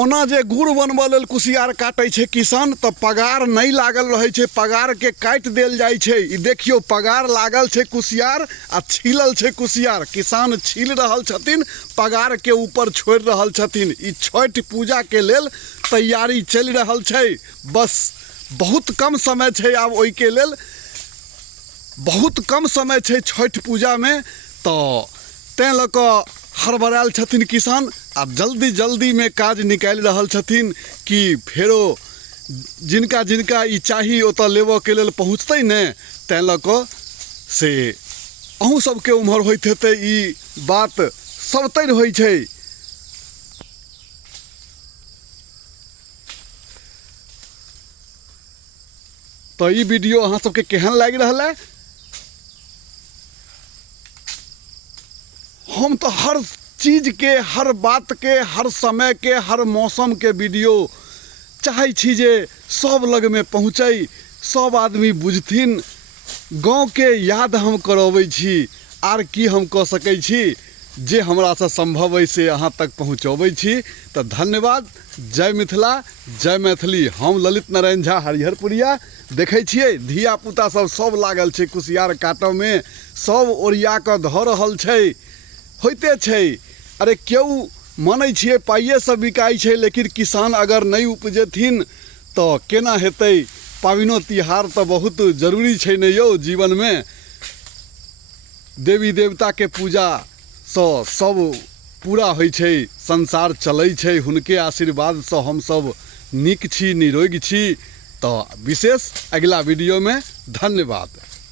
ओना जे गुड़ बनबऽ लेल कुसियार काटै छै किसान तऽ पगार नहीं लागल रहै छै, पगार के काटि देल जाइ छै। ई देखियो पगार लागल छै कुसियार आ छीलल छै कुसियार। किसान छील रहल छथिन, पगार के ऊपर छोड़ि रहल छथिन। ई छठ पूजा के लेल तैयारी चलि रहल छै। बस बहुत कम समय छै आब ओइ के लेल, बहुत कम समय छै छठ पूजा में, तो तैं लऽ कऽ हड़बड़ायल छथिन किसान। आ जल्दी जल्दी में काज निकालि रहल छथिन कि फेरो जिनका जिनका ई चाही ओतऽ लेबऽ के लेल पहुँचतै ने, तैं लऽ कऽ से अहूँ सबके उम्हर होइत हेतै ई बात सबतरि होइ छै। तो ई वीडियो अहाँ सबके केहन लागि रहल है? हम तो हर चीज के, हर बात के, हर समय के, हर मौसम के वीडियो चाहै छी जे सब लग में पहुँचै, सब आदमी बुझथिन। गाँव के याद हम करबै छी, आर की हम कह सकै छी। जे हमरा से संभव है से अहाँ तक पहुँचबै छी। तो धन्यवाद। जय मिथिला, जय मैथिली। हम ललित नारायण झा, हरिहरपुरिया। देखै छियै धिया पुता सब लागल छै कुसियार काटऽ में, सब ओरिया कऽ धऽ रहल छै। होइते छै, अरे केओ मानै छियै पाइए से बिकाइ छै, लेकिन किसान अगर नहीं उपजेथिन तो केना हेतै? पाबनिओ तिहार तो बहुत जरूरी छै ने यौ जीवन में। देवी देवता के पूजा सँ सब पूरा होइ छै, संसार चलै छै। हुनके आशीर्वाद सँ हम सब नीक छी, निरोग छी। तो विशेष अगला वीडियो में धन्यवाद।